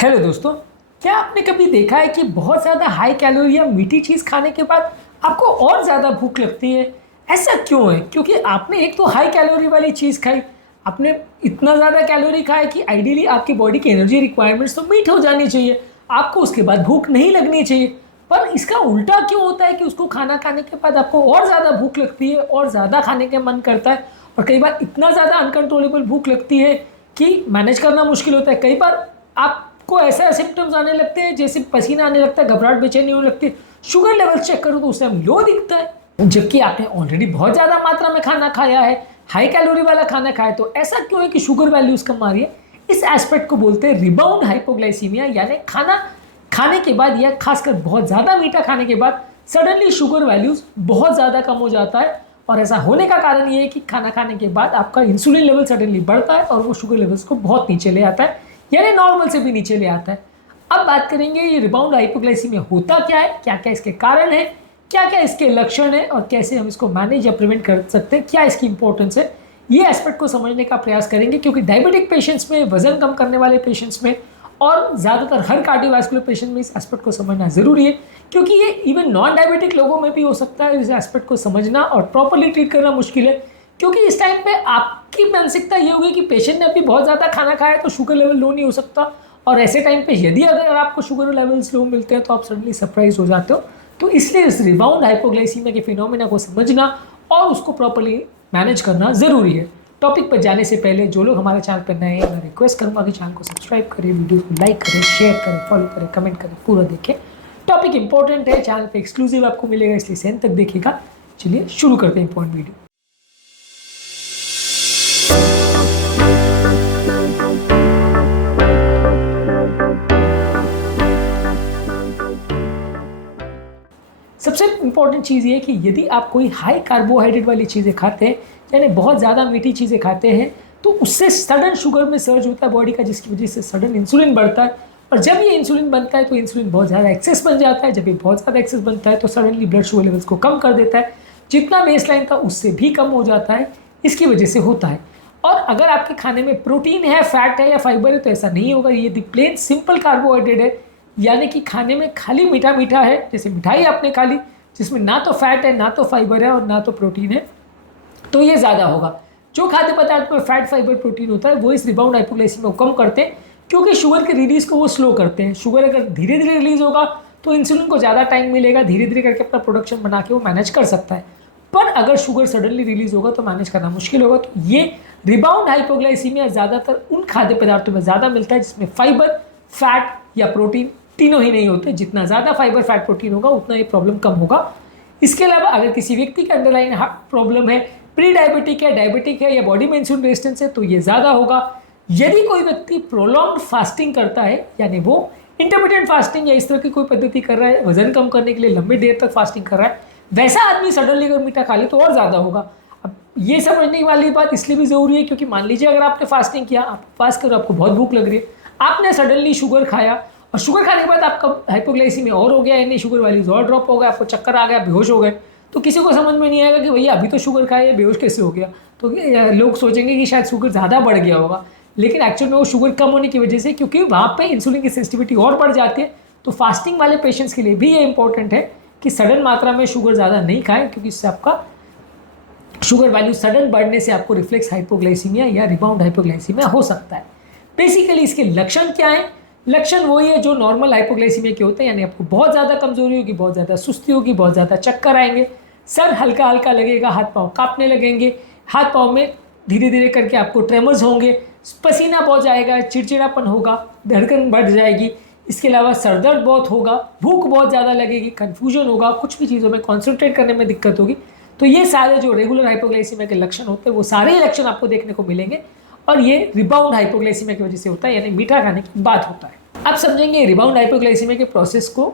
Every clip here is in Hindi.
हेलो दोस्तों, क्या आपने कभी देखा है कि बहुत ज़्यादा हाई कैलोरी या मीठी चीज़ खाने के बाद आपको और ज़्यादा भूख लगती है? ऐसा क्यों है? क्योंकि आपने एक तो हाई कैलोरी वाली चीज़ खाई, आपने इतना ज़्यादा कैलोरी खाया कि आइडियली आपकी बॉडी की एनर्जी रिक्वायरमेंट्स तो मीट हो जानी चाहिए, आपको उसके बाद भूख नहीं लगनी चाहिए। पर इसका उल्टा क्यों होता है कि उसको खाना खाने के बाद आपको और ज़्यादा भूख लगती है और ज़्यादा खाने का मन करता है, और कई बार इतना ज़्यादा अनकंट्रोलेबल भूख लगती है कि मैनेज करना मुश्किल होता है। कई बार आपको ऐसा सिम्टम्स आने लगते हैं जैसे पसीना आने लगता है, घबराहट बेचैनी होने लगती है, शुगर लेवल चेक करो तो उस टाइम लो दिखता है, जबकि आपने ऑलरेडी बहुत ज़्यादा मात्रा में खाना खाया है, हाई कैलोरी वाला खाना खाया। तो ऐसा क्यों है कि शुगर वैल्यूज़ कम आ रही है? इस एस्पेक्ट को बोलते हैं रिबाउंड हाइपोग्लाइसीमिया, यानी खाना खाने के बाद या खासकर बहुत ज़्यादा मीठा खाने के बाद सडनली शुगर वैल्यूज़ बहुत ज़्यादा कम हो जाता है। और ऐसा होने का कारण ये है कि खाना खाने के बाद आपका इंसुलिन लेवल सडनली बढ़ता है और वो शुगर लेवल्स को बहुत नीचे ले आता है, यानी नॉर्मल से भी नीचे ले आता है। अब बात करेंगे ये रिबाउंड हाइपोग्लाइसीमिया होता क्या है, क्या क्या इसके कारण है, क्या क्या इसके लक्षण है और कैसे हम इसको मैनेज या प्रिवेंट कर सकते हैं, क्या इसकी इंपॉर्टेंस है। ये एस्पेक्ट को समझने का प्रयास करेंगे, क्योंकि डायबिटिक पेशेंट्स में, वजन कम करने वाले पेशेंट्स में और ज़्यादातर हर कार्डियोवास्कुलर पेशेंट में इस एस्पेक्ट को समझना ज़रूरी है, क्योंकि ये इवन नॉन डायबिटिक लोगों में भी हो सकता है। इस एस्पेक्ट को समझना और प्रॉपरली ट्रीट करना मुश्किल है, क्योंकि इस टाइम पे आपकी मानसिकता ये होगी कि पेशेंट ने अभी बहुत ज़्यादा खाना खाया तो शुगर लेवल लो नहीं हो सकता, और ऐसे टाइम पे यदि अगर आपको शुगर लेवल्स लो मिलते हैं तो आप सडनली सरप्राइज हो जाते हो। तो इसलिए इस रिबाउंड हाइपोग्लाइसीमिया के फिनोमेना को समझना और उसको प्रॉपरली मैनेज करना ज़रूरी है। टॉपिक पर जाने से पहले जो लोग हमारे चैनल पर नए हैं, मैं रिक्वेस्ट करूँगा कि चैनल को सब्सक्राइब करें, वीडियो को लाइक करें, शेयर करें, फॉलो करें, कमेंट करें, पूरा देखें। टॉपिक इंपॉर्टेंट है, चैनल पे एक्सक्लूसिव आपको मिलेगा, इसलिए एंड तक देखिएगा। चलिए शुरू करते हैं इंपॉर्टेंट वीडियो। सबसे इम्पॉर्टेंट चीज़ ये है कि यदि आप कोई हाई कार्बोहाइड्रेट वाली चीज़ें खाते हैं, यानी बहुत ज़्यादा मीठी चीज़ें खाते हैं, तो उससे सडन शुगर में सर्ज होता है बॉडी का, जिसकी वजह से सडन इंसुलिन बढ़ता है। और जब ये इंसुलिन बनता है तो इंसुलिन बहुत ज़्यादा एक्सेस बन जाता है। जब ये बहुत ज़्यादा एक्सेस बनता है तो सडनली ब्लड शुगर लेवल्स को कम कर देता है, जितना बेसलाइन था उससे भी कम हो जाता है। इसकी वजह से होता है। और अगर आपके खाने में प्रोटीन है, फैट है या फाइबर है तो ऐसा नहीं होगा। ये प्लेन सिंपल कार्बोहाइड्रेट है, यानी कि खाने में खाली मीठा मीठा है, जैसे मिठाई आपने खा ली जिसमें ना तो फैट है, ना तो फाइबर है और ना तो प्रोटीन है, तो ये ज़्यादा होगा। जो खाद्य पदार्थ में फैट, फाइबर, प्रोटीन होता है वो इस रिबाउंड हाइपोग्लाइसीमिया को कम करते हैं, क्योंकि शुगर के रिलीज़ को वो स्लो करते हैं। शुगर अगर धीरे धीरे रिलीज़ होगा तो इंसुलिन को ज़्यादा टाइम मिलेगा, धीरे धीरे करके अपना प्रोडक्शन बना के वो मैनेज कर सकता है। पर अगर शुगर सडनली रिलीज़ होगा तो मैनेज करना मुश्किल होगा। तो ये रिबाउंड हाइपोग्लाइसीमिया ज़्यादातर उन खाद्य पदार्थों में ज़्यादा मिलता है जिसमें फाइबर, फैट या प्रोटीन तीनों ही नहीं होते। जितना ज़्यादा फाइबर, फैट, प्रोटीन होगा उतना ये प्रॉब्लम कम होगा। इसके अलावा अगर किसी व्यक्ति का अंडरलाइन प्रॉब्लम है, प्री डायबिटिक है, डायबिटिक है या बॉडी में इंसुलिन रेजिस्टेंस है, तो ये ज़्यादा होगा। यदि कोई व्यक्ति प्रोलॉन्ग्ड फास्टिंग करता है, यानी वो इंटरमिटेंट फास्टिंग या इस तरह की कोई पद्धति कर रहा है, वजन कम करने के लिए लंबी देर तक फास्टिंग कर रहा है, वैसा आदमी सडनली अगर मीठा खा ले तो और ज़्यादा होगा। अब ये समझने वाली बात इसलिए भी ज़रूरी है क्योंकि मान लीजिए अगर आपने फास्टिंग किया, आप फास्ट करो, आपको बहुत भूख लग रही है, आपने सडनली शुगर खाया और शुगर खाने के बाद आपका हाइपोग्लाइसीमिया और हो गया, यानी शुगर वैल्यूज और ड्रॉप हो गया, आपको चक्कर आ गया, बेहोश हो गए, तो किसी को समझ में नहीं आएगा कि भैया अभी तो शुगर खाया, बेहोश कैसे हो गया। तो लोग सोचेंगे कि शायद शुगर ज़्यादा बढ़ गया होगा, लेकिन एक्चुअल में वो शुगर कम होने की वजह से, क्योंकि वहाँ पे इंसुलिन की सेंसिटिविटी और बढ़ जाती है। तो फास्टिंग वाले पेशेंट्स के लिए भी ये इंपॉर्टेंट है कि सडन मात्रा में शुगर ज़्यादा नहीं खाएं, क्योंकि इससे आपका शुगर वैल्यू सडन बढ़ने से आपको रिफ्लेक्स हाइपोग्लाइसीमिया या रिबाउंड हाइपोग्लाइसीमिया हो सकता है। बेसिकली इसके लक्षण क्या हैं? लक्षण वही है जो नॉर्मल हाइपोग्लाइसीमिया के होते हैं, यानी आपको बहुत ज़्यादा कमजोरी होगी, बहुत ज़्यादा सुस्ती होगी, बहुत ज़्यादा चक्कर आएंगे, सर हल्का हल्का लगेगा, हाथ पांव कांपने लगेंगे, हाथ पांव में धीरे धीरे करके आपको ट्रेमर्स होंगे, पसीना बहुत जाएगा, चिड़चिड़ापन होगा, धड़कन बढ़ जाएगी। इसके अलावा सरदर्द बहुत होगा, भूख बहुत ज़्यादा लगेगी, कन्फ्यूजन होगा, कुछ भी चीज़ों में कॉन्सेंट्रेट करने में दिक्कत होगी। तो ये सारे जो रेगुलर हाइपोग्लाइसीमिया के लक्षण होते हैं वो सारे लक्षण आपको देखने को मिलेंगे, और ये रिबाउंड हाइपोग्लाइसीमिया की वजह से होता है, यानी मीठा खाने की बात होता है। अब समझेंगे रिबाउंड हाइपोग्लाइसीमिया के प्रोसेस को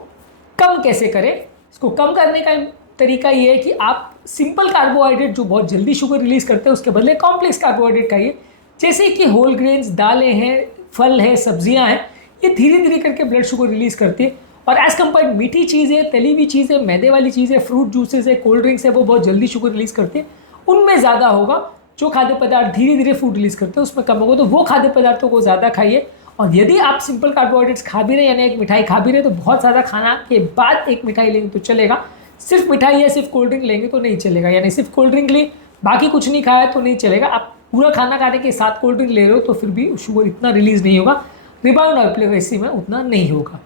कम कैसे करें। इसको कम करने का तरीका ये है कि आप सिंपल कार्बोहाइड्रेट जो बहुत जल्दी शुगर रिलीज करते हैं उसके बदले कॉम्प्लेक्स कार्बोहाइड्रेट खाइए, जैसे कि होल ग्रेन्स, दालें हैं, फल हैं, सब्जियां हैं। ये धीरे धीरे करके ब्लड शुगर रिलीज करती है, और एज कम्पेयर मीठी चीज़ें, तली हुई चीज़ें, मैदे वाली चीज़ें, फ्रूट जूसेस है, कोल्ड ड्रिंक्स है, वो बहुत जल्दी शुगर रिलीज करती है, उनमें ज़्यादा होगा। जो खाद्य पदार्थ धीरे धीरे फूड रिलीज करते हैं उसमें कम होगा। तो वो खाद्य पदार्थों को ज़्यादा खाइए और यदि आप सिंपल कार्बोहाइड्रेट्स खा भी रहे हैं, यानी एक मिठाई खा भी रहे हैं, तो बहुत ज़्यादा खाना के बाद एक मिठाई लेंगे तो चलेगा। सिर्फ मिठाई या सिर्फ कोल्ड ड्रिंक लेंगे तो नहीं चलेगा, यानी सिर्फ कोल्ड ड्रिंक ली, बाकी कुछ नहीं खाया तो नहीं चलेगा। आप पूरा खाना खाने के साथ कोल्ड ड्रिंक ले रहे हो तो फिर भी शुगर इतना रिलीज़ नहीं होगा, रिबाउंड हाइपोग्लाइसीमिया में उतना नहीं होगा।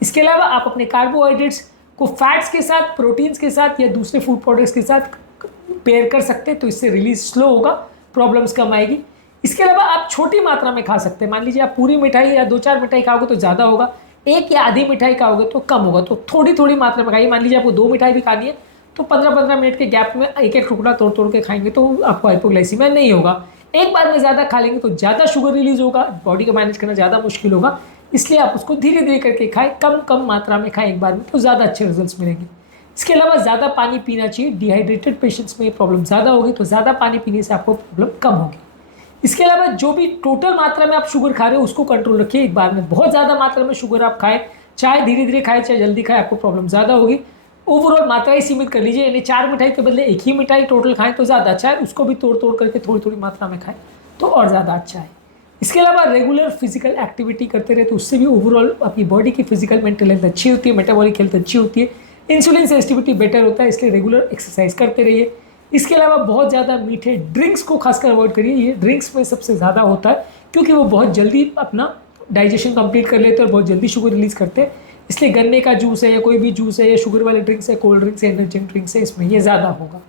इसके अलावा आप अपने कार्बोहाइड्रेट्स को फैट्स के साथ, प्रोटीन्स के साथ या दूसरे फूड प्रोडक्ट्स के साथ पेयर कर सकते हैं, तो इससे रिलीज स्लो होगा, प्रॉब्लम्स कम आएगी। इसके अलावा आप छोटी मात्रा में खा सकते हैं। मान लीजिए आप पूरी मिठाई या 2-4 मिठाई खाओगे तो ज़्यादा होगा, एक या आधी मिठाई खाओगे तो कम होगा। तो थोड़ी थोड़ी मात्रा में खाइए। मान लीजिए आपको 2 मिठाई भी खानी है तो 15-15 मिनट के गैप में एक एक टुकड़ा तोड़ तोड़ के खाएंगे तो आपको हाइपोग्लाइसीमिया नहीं होगा। एक बार में ज़्यादा खा लेंगे तो ज़्यादा शुगर रिलीज होगा, बॉडी को मैनेज करना ज़्यादा मुश्किल होगा। इसलिए आप उसको धीरे धीरे करके खाएं, कम कम मात्रा में खाएं एक बार में, तो ज़्यादा अच्छे रिजल्ट्स मिलेंगे। इसके अलावा ज़्यादा पानी पीना चाहिए। डिहाइड्रेटेड पेशेंट्स में प्रॉब्लम ज़्यादा होगी, तो ज़्यादा पानी पीने से आपको प्रॉब्लम कम होगी। इसके अलावा जो भी टोटल मात्रा में आप शुगर खा रहे हो उसको कंट्रोल रखिए। एक बार में बहुत ज़्यादा मात्रा में शुगर आप खाएं, चाहे धीरे धीरे खाएं चाहे जल्दी खाएं, आपको प्रॉब्लम ज़्यादा होगी। ओवरऑल मात्रा ही सीमित कर लीजिए, यानी 4 मिठाई के बदले एक ही मिठाई टोटल खाएं तो ज़्यादा अच्छा है, उसको भी तोड़ तोड़ करके थोड़ी थोड़ी मात्रा में खाएं तो और ज़्यादा अच्छा है। इसके अलावा रेगुलर फिजिकल एक्टिविटी करते रहे तो उससे भी ओवरऑल आपकी बॉडी की फिजिकल मेंटल हेल्थ अच्छी होती है, मेटाबॉलिक हेल्थ अच्छी होती है, इंसुलिन सेंसिटिविटी बेटर होता है, इसलिए रेगुलर एक्सरसाइज करते रहिए। इसके अलावा बहुत ज़्यादा मीठे ड्रिंक्स को खासकर अवॉइड करिए। ये ड्रिंक्स में सबसे ज़्यादा होता है क्योंकि वो बहुत जल्दी अपना डाइजेशन कंप्लीट कर लेते हैं और बहुत जल्दी शुगर रिलीज़ करते हैं। इसलिए गन्ने का जूस है या कोई भी जूस है या शुगर वाले ड्रिंक्स है, कोल्ड ड्रिंक्स है, एनर्जी ड्रिंक्स है, इसमें ये ज़्यादा होगा।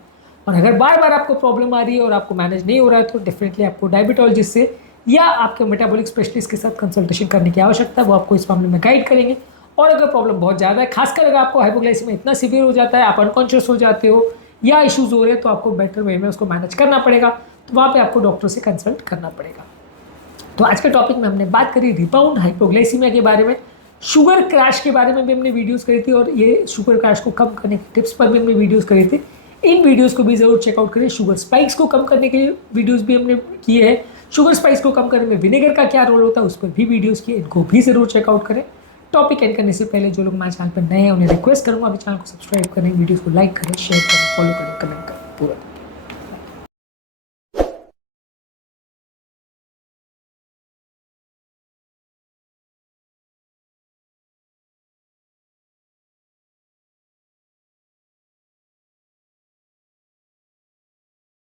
और अगर बार बार आपको प्रॉब्लम आ रही है और आपको मैनेज नहीं हो रहा है तो डेफिनेटली आपको डायबिटोलॉजिस्ट से या आपके मेटाबॉलिक स्पेशलिस्ट के साथ कंसल्टेशन करने की आवश्यकता है, वो आपको इस मामले में गाइड करेंगे। और अगर प्रॉब्लम बहुत ज़्यादा है, खासकर अगर आपको हाइपोग्लाइसीमिया इतना सीवियर हो जाता है, आप अनकॉन्शियस हो जाते हो या इश्यूज़ हो रहे हैं, तो आपको बेटर वे में उसको मैनेज करना पड़ेगा, तो वहाँ पे आपको डॉक्टर से कंसल्ट करना पड़ेगा। तो आज के टॉपिक में हमने बात करी रिबाउंड हाइपोग्लाइसीमिया के बारे में, शुगर क्रैश के बारे में भी हमने वीडियोस करी थी और ये शुगर क्रैश को कम करने के टिप्स पर भी हमने वीडियोस करी थी। इन वीडियोस को भी ज़रूर चेकआउट करें। शुगर स्पाइक्स को कम करने के लिए वीडियोस भी हमने किए हैं। शुगर स्पाइक्स को कम करने में विनेगर का क्या रोल होता है उस पर भी वीडियोस किए, इनको भी ज़रूर चेकआउट करें। टॉपिक एंड करने से पहले जो लोग हमारे चैनल पर नए हैं उन्हें रिक्वेस्ट करूँगा अभी चैनल को सब्सक्राइब करें, वीडियोस को लाइक करें, शेयर करें, फॉलो करें, कमेंट करें पूरा।